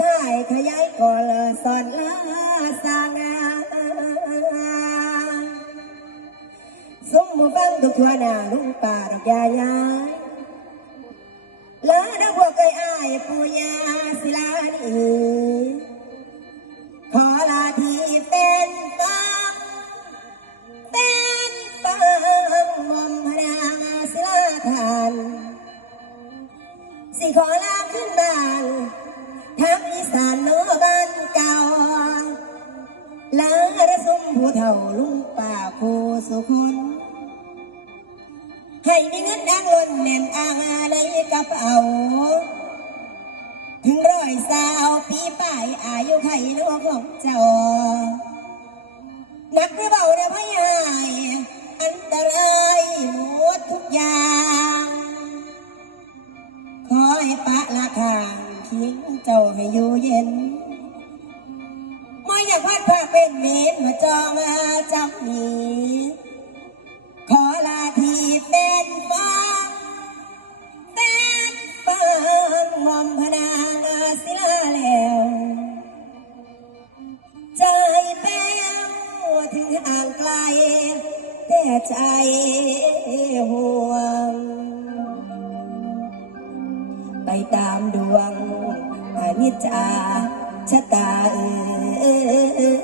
ทายขยายก่อนสอนลาสางงานสมมุฟังทุกทัวหน้าลุงป่าดอกยายายลาดักพวกเอ้ยอ้ายปูยาศิลานีขอลาที่เป็นฟังเป็นฟังมอมพนาศิลาทานสิขอลาขึ้นบ้าน ทักอีสานโนบ้านเก่าลาระสมผู้เฒ่าลุงป่าโคสุคนให้มีเงินดังล้นแน่นอ่างในกระเป๋าถึงร้อยสาวปีป้ายอายุไขโลกของเจ้าหนักหรือเบาเด้อพยายอันตรายหมดทุกอย่างขอให้ปะละข้าง คียงเจ้าให้อยู่เย็นไม่อยากพัดผ้าเป็นเมนมาจองมาจำมีขอลาที่เป็นฟังเป็นฟังมอมพนางศิลาแล้วใจแป้วถึงห่างไกลแต่ใจห่วง ตามดวงอนิจจาชะตาเอ่ย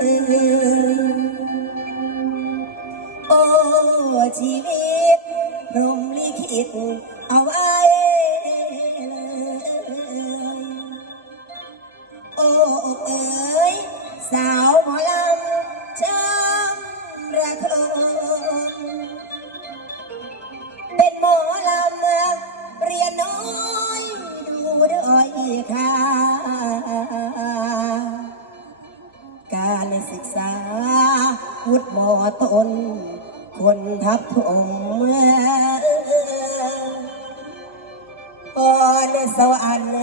โอ้ชีวิตพรมลิขิตเอาไว้เลยโอ้เอ๋ยสาวหมอลำจำระทมเป็นหมอลำเรียนน้อย วุฒิมอตน คนทับถมพรสวรรค์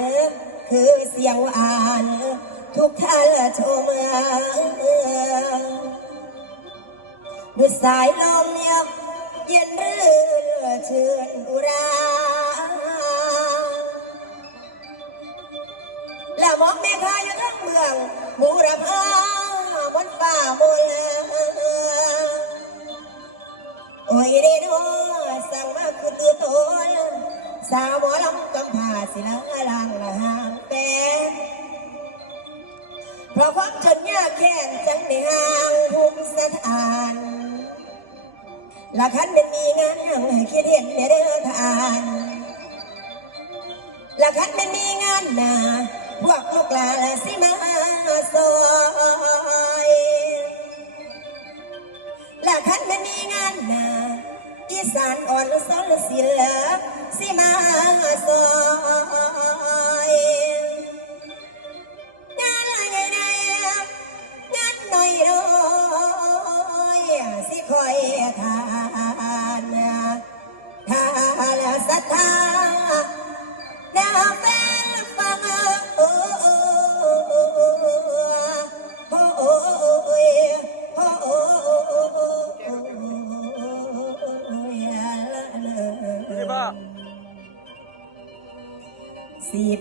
คือเสียงหวาน ทุกท่านชมด้วยสายลมเงียบเย็นรื่นเชื่อนอุราแล้วมองแม่พาอยู่ทั้งเมืองบูรพา สาวหมอลำกำพร้าสิลาลางละหางแปดเพราะความจนยากแค้นจังในห่างภูมิสถานละคันเป็นมีงานยังให้คิดเห็นในเด้อทานละคันเป็นมีงานหนาพวกลูกหลานละสิมา สานอ่อนสอนศิลป์สิมาซอย สิบ